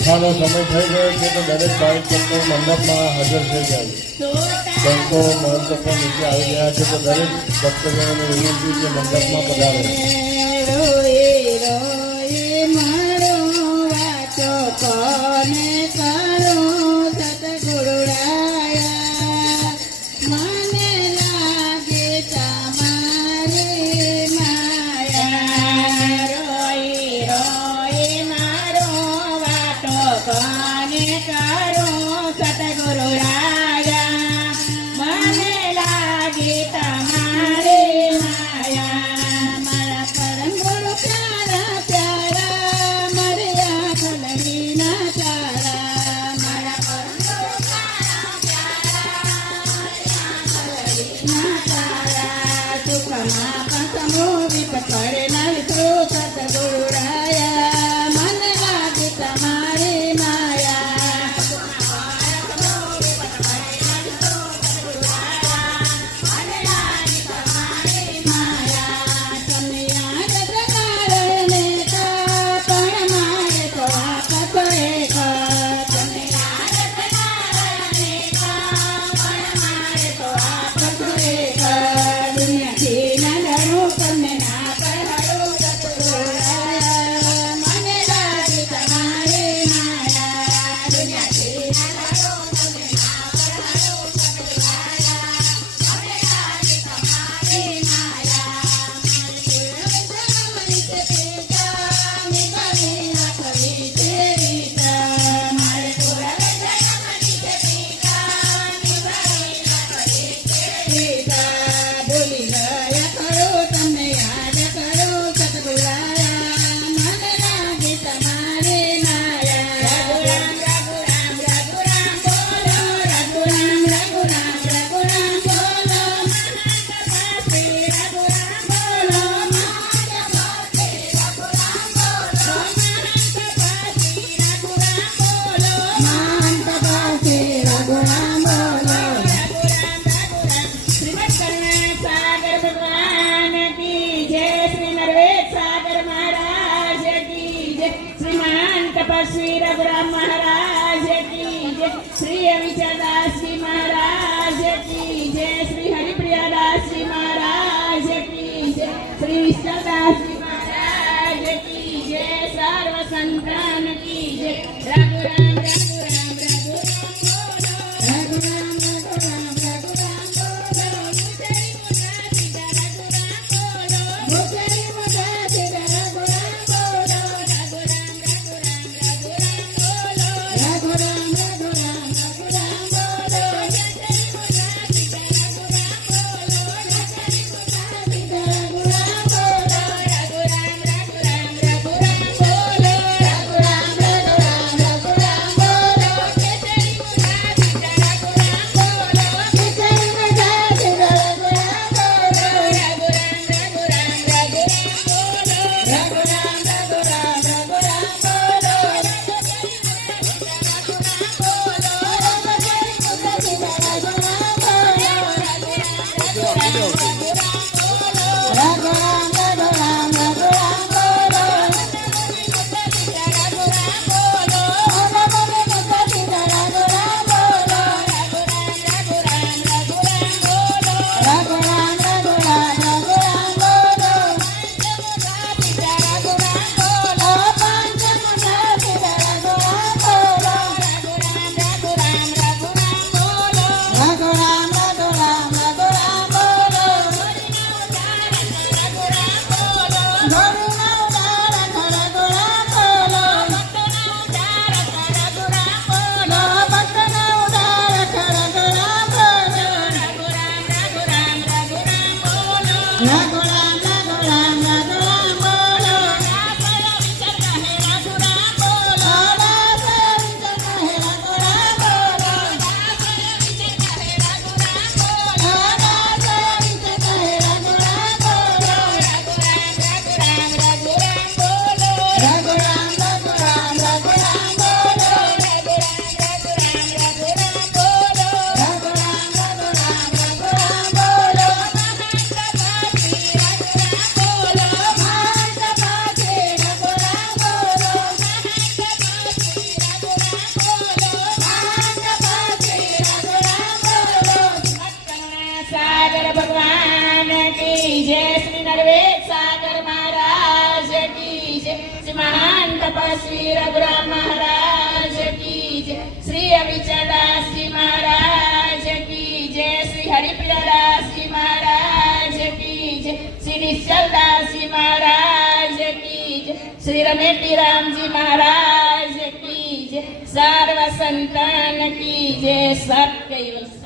આખાનો સમય થઈ ગયો છે તો દરેક ભાવિક સંતો મંડપમાં હાજર થઈ જાય છે. સંતો મહંતો પણ નીચે આવી ગયા છે તો દરેક ભક્તજનોને વિનંતી છે મંડપમાં પધારે. કોને કર ಕಾರೋ तपस्वी रघुराम महाराज की जय श्री अमिचादास जी महाराज की जय श्री हरिप्रिया दास जी महाराज की जय श्री विष्णुदास जी महाराज की जय सर्वसंग Claro. जय श्री नरवेद सागर महाराज की जय। महान तपस्वी रघुराम महाराज की जय। श्री अभिचरदास जी महाराज की जय। श्री हरिप्रिया जी महाराज की जय। श्री निश्चल दास जी महाराज की जय। श्री रमेटी राम जी महाराज की जय। सर्व संतान की जय। सत्य